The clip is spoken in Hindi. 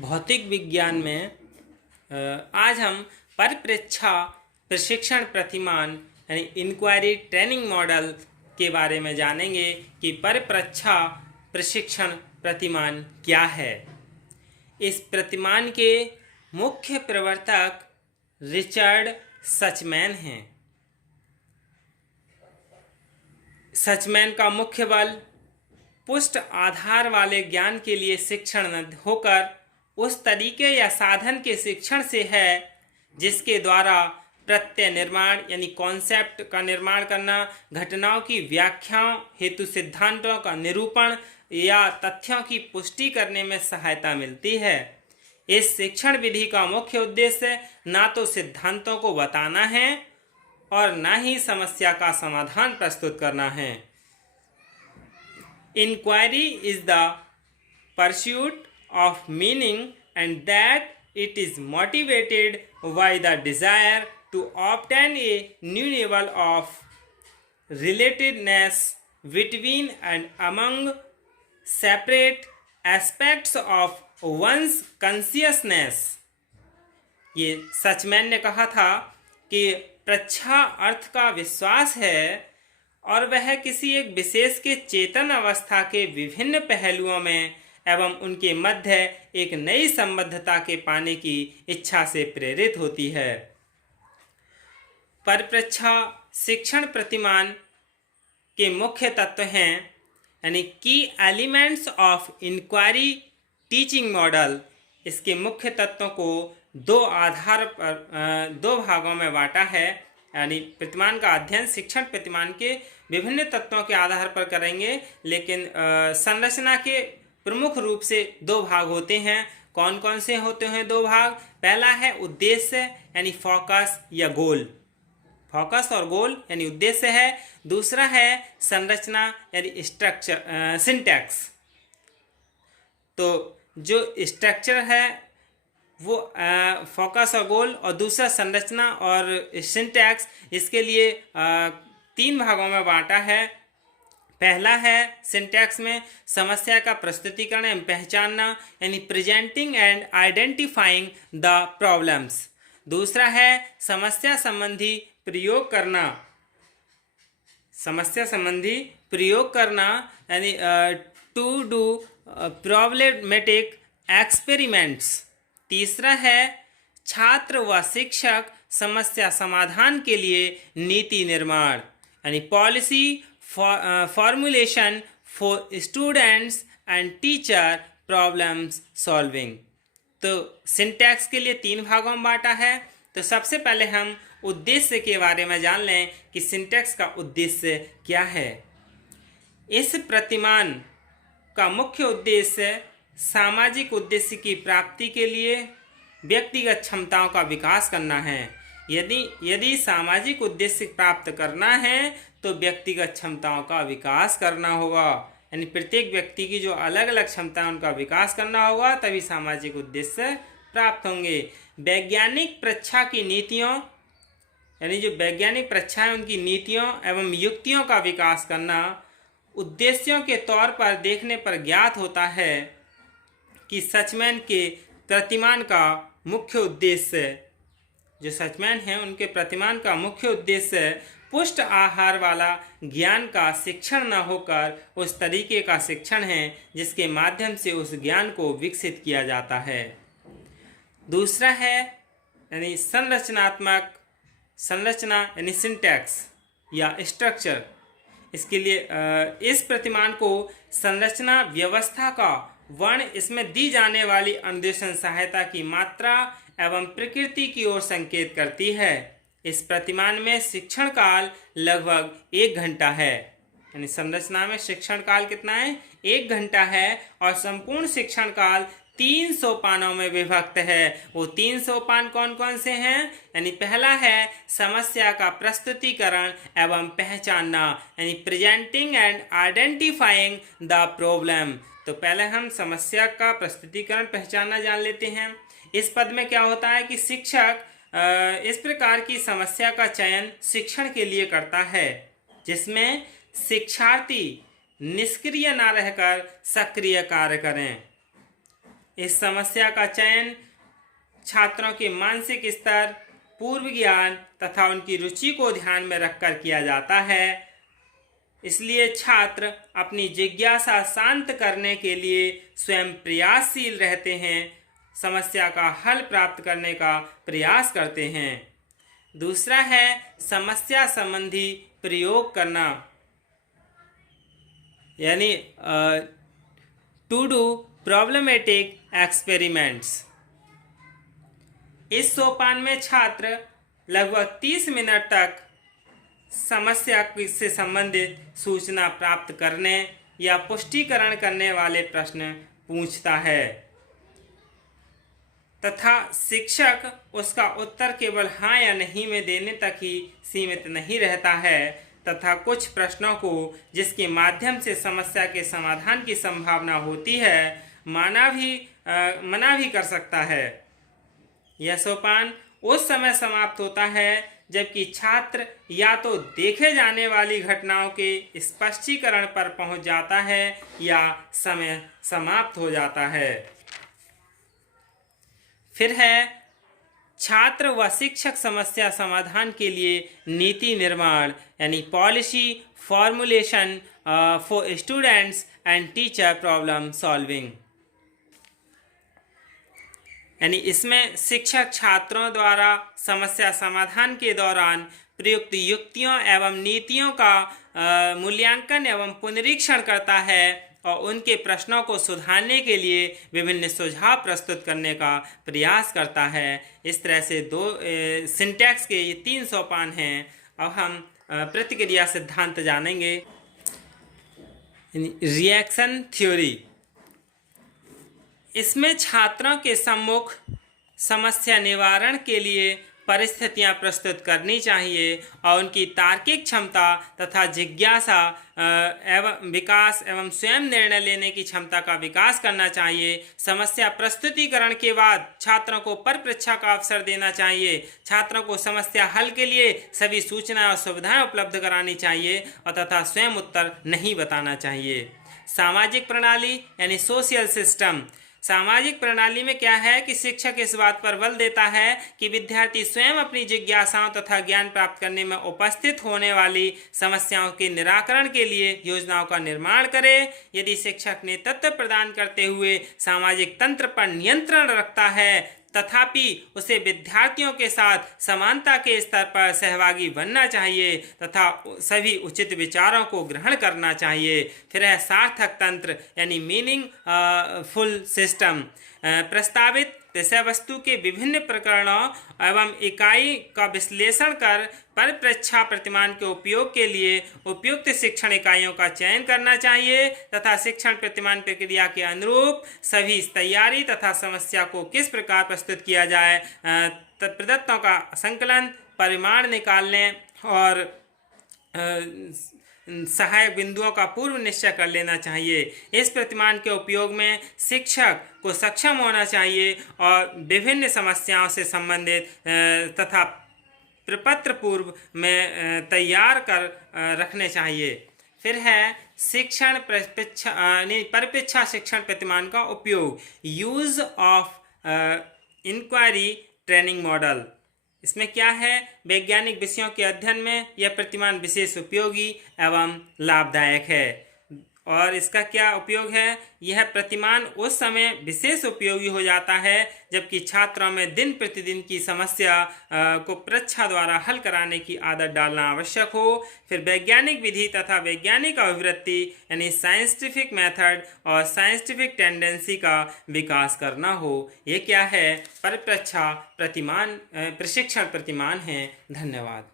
भौतिक विज्ञान में आज हम परिप्रेक्षा प्रशिक्षण प्रतिमान यानी इंक्वायरी ट्रेनिंग मॉडल के बारे में जानेंगे कि परिप्रेक्षा प्रशिक्षण प्रतिमान क्या है। इस प्रतिमान के मुख्य प्रवर्तक रिचर्ड सचमैन हैं। सचमैन का मुख्य बल पुष्ट आधार वाले ज्ञान के लिए शिक्षण न होकर उस तरीके या साधन के शिक्षण से है जिसके द्वारा प्रत्यय निर्माण यानी कॉन्सेप्ट का निर्माण करना, घटनाओं की व्याख्याओं हेतु सिद्धांतों का निरूपण या तथ्यों की पुष्टि करने में सहायता मिलती है। इस शिक्षण विधि का मुख्य उद्देश्य ना तो सिद्धांतों को बताना है और ना ही समस्या का समाधान प्रस्तुत करना है। Inquiry is the pursuit of meaning and that it is motivated by the desire to obtain a new level of relatedness between and among separate aspects of one's consciousness। ये सचमैन ने कहा था कि प्रच्छा अर्थ का विश्वास है और वह किसी एक विशेष के चेतन अवस्था के विभिन्न पहलुओं में एवं उनके मध्य एक नई संबद्धता के पाने की इच्छा से प्रेरित होती है। परिप्रेक्षा शिक्षण प्रतिमान के मुख्य तत्व हैं यानी की elements of inquiry teaching model. इसके मुख्य तत्वों को दो भागों में बांटा है, यानी प्रतिमान का अध्ययन शिक्षण प्रतिमान के विभिन्न तत्वों के आधार पर करेंगे, लेकिन संरचना के प्रमुख रूप से दो भाग होते हैं। कौन कौन से होते हैं दो भाग? पहला है उद्देश्य यानी फोकस या गोल, फोकस और गोल यानी उद्देश्य है। दूसरा है संरचना यानी स्ट्रक्चर सिंटैक्स। तो जो स्ट्रक्चर है वो फोकस और गोल, और दूसरा संरचना और सिंटैक्स, इसके लिए तीन भागों में बांटा है। पहला है सिंटैक्स में समस्या का प्रस्तुतिकरण एवं पहचानना यानी presenting and identifying the problems. दूसरा है समस्या संबंधी प्रयोग करना, समस्या संबंधी प्रयोग करना यानी टू डू प्रॉब्लमेटिक एक्सपेरिमेंट्स। तीसरा है छात्र व शिक्षक समस्या समाधान के लिए नीति निर्माण यानी policy formulation for students and teacher problems solving. तो सिंटैक्स के लिए तीन भागों में बांटा है। तो सबसे पहले हम उद्देश्य के बारे में जान लें कि सिंटैक्स का उद्देश्य क्या है। इस प्रतिमान का मुख्य उद्देश्य सामाजिक उद्देश्य की प्राप्ति के लिए व्यक्तिगत क्षमताओं का विकास करना है। यदि सामाजिक उद्देश्य प्राप्त करना है तो व्यक्तिगत क्षमताओं का विकास करना होगा, यानी प्रत्येक व्यक्ति की जो अलग अलग क्षमता उनका विकास करना होगा, तभी सामाजिक उद्देश्य प्राप्त होंगे। वैज्ञानिक प्रच्छा की नीतियों यानी जो वैज्ञानिक प्रच्छा है उनकी नीतियों एवं युक्तियों का विकास करना उद्देश्यों के तौर पर देखने पर ज्ञात होता है कि सचमैन के प्रतिमान का मुख्य उद्देश्य, जो सचमैन हैं उनके प्रतिमान का मुख्य उद्देश्य पुष्ट आहार वाला ज्ञान का शिक्षण न होकर उस तरीके का शिक्षण है जिसके माध्यम से उस ज्ञान को विकसित किया जाता है। दूसरा है यानी संरचनात्मक संरचना यानी सिंटैक्स या स्ट्रक्चर। इसके लिए इस प्रतिमान को संरचना व्यवस्था का वर्ण, इसमें दी जाने वाली अनुदेशन सहायता की मात्रा एवं प्रकृति की ओर संकेत करती है। इस प्रतिमान में शिक्षण काल लगभग 1 घंटा है, यानी संरचना में शिक्षण काल कितना है? 1 घंटा है, और संपूर्ण शिक्षण काल 300 पानों में विभक्त है। वो 300 पान कौन कौन से हैं? यानी पहला है समस्या का प्रस्तुतिकरण एवं पहचानना यानी presenting and identifying the problem. तो पहले हम समस्या का प्रस्तुतिकरण पहचानना जान लेते हैं। इस पद में क्या होता है कि शिक्षक इस प्रकार की समस्या का चयन शिक्षण के लिए करता है जिसमें शिक्षार्थी निष्क्रिय न रहकर सक्रिय कार्य करें। इस समस्या का चयन छात्रों के मानसिक स्तर, पूर्व ज्ञान तथा उनकी रुचि को ध्यान में रखकर किया जाता है। इसलिए छात्र अपनी जिज्ञासा शांत करने के लिए स्वयं प्रयासशील रहते हैं, समस्या का हल प्राप्त करने का प्रयास करते हैं। दूसरा है समस्या संबंधी प्रयोग करना, यानी टू डू प्रॉब्लमेटिक एक्सपेरिमेंट्स। इस सोपान में छात्र लगभग 30 मिनट तक समस्या से संबंधित सूचना प्राप्त करने या पुष्टिकरण करने वाले प्रश्न पूछता है तथा शिक्षक उसका उत्तर केवल हाँ या नहीं में देने तक ही सीमित नहीं रहता है तथा कुछ प्रश्नों को जिसके माध्यम से समस्या के समाधान की संभावना होती है मना भी कर सकता है। यह सोपान उस समय समाप्त होता है जबकि छात्र या तो देखे जाने वाली घटनाओं के स्पष्टीकरण पर पहुंच जाता है या समय समाप्त हो जाता है। फिर है छात्र व शिक्षक समस्या समाधान के लिए नीति निर्माण, यानी policy formulation for students and teacher problem solving. यानी इसमें शिक्षक छात्रों द्वारा समस्या समाधान के दौरान प्रयुक्त युक्तियों एवं नीतियों का मूल्यांकन एवं पुनरीक्षण करता है और उनके प्रश्नों को सुधारने के लिए विभिन्न सुझाव प्रस्तुत करने का प्रयास करता है। इस तरह से सिंटैक्स के ये 3 सोपान हैं। अब हम प्रतिक्रिया सिद्धांत जानेंगे। रिएक्शन थ्योरी, इसमें छात्रों के सम्मुख समस्या निवारण के लिए परिस्थितियां प्रस्तुत करनी चाहिए और उनकी तार्किक क्षमता तथा जिज्ञासा एवं विकास एवं स्वयं निर्णय लेने की क्षमता का विकास करना चाहिए। समस्या प्रस्तुतिकरण के बाद छात्रों को परिपरीक्षा का अवसर देना चाहिए। छात्रों को समस्या हल के लिए सभी सूचनाएं और सुविधाएं उपलब्ध करानी चाहिए और तथा स्वयं उत्तर नहीं बताना चाहिए। सामाजिक प्रणाली यानी सोशल सिस्टम, सामाजिक प्रणाली में क्या है कि शिक्षक इस बात पर बल देता है कि विद्यार्थी स्वयं अपनी जिज्ञासाओं तथा ज्ञान प्राप्त करने में उपस्थित होने वाली समस्याओं के निराकरण के लिए योजनाओं का निर्माण करे। यदि शिक्षक नेतृत्व प्रदान करते हुए सामाजिक तंत्र पर नियंत्रण रखता है तथापि उसे विद्यार्थियों के साथ समानता के स्तर पर सहभागी बनना चाहिए तथा सभी उचित विचारों को ग्रहण करना चाहिए। फिर है सार्थक तंत्र यानी मीनिंग फुल सिस्टम। प्रस्तावित विषय वस्तु के विभिन्न प्रकरणों एवं इकाई का विश्लेषण कर परिप्रेक्षा प्रतिमान के उपयोग के लिए उपयुक्त शिक्षण इकाइयों का चयन करना चाहिए तथा शिक्षण प्रतिमान प्रक्रिया के अनुरूप सभी तैयारी तथा समस्या को किस प्रकार प्रस्तुत किया जाए प्रदत्तों का संकलन, परिमाण निकालने और सहायक बिंदुओं का पूर्व निश्चय कर लेना चाहिए। इस प्रतिमान के उपयोग में शिक्षक को सक्षम होना चाहिए और विभिन्न समस्याओं से संबंधित तथा प्रपत्र पूर्व में तैयार कर रखने चाहिए। फिर है शिक्षण परिप्रेक्षा शिक्षण प्रतिमान का उपयोग, use of inquiry training model. इसमें क्या है, वैज्ञानिक विषयों के अध्ययन में यह प्रतिमान विशेष उपयोगी एवं लाभदायक है। और इसका क्या उपयोग है, यह प्रतिमान उस समय विशेष उपयोगी हो जाता है जबकि छात्रों में दिन प्रतिदिन की समस्या को परीक्षा द्वारा हल कराने की आदत डालना आवश्यक हो। फिर वैज्ञानिक विधि तथा वैज्ञानिक अभिवृत्ति यानी साइंटिफिक मेथड और साइंटिफिक टेंडेंसी का विकास करना हो। ये क्या है, परिप्रेक्षा प्रतिमान प्रशिक्षण प्रतिमान है। धन्यवाद।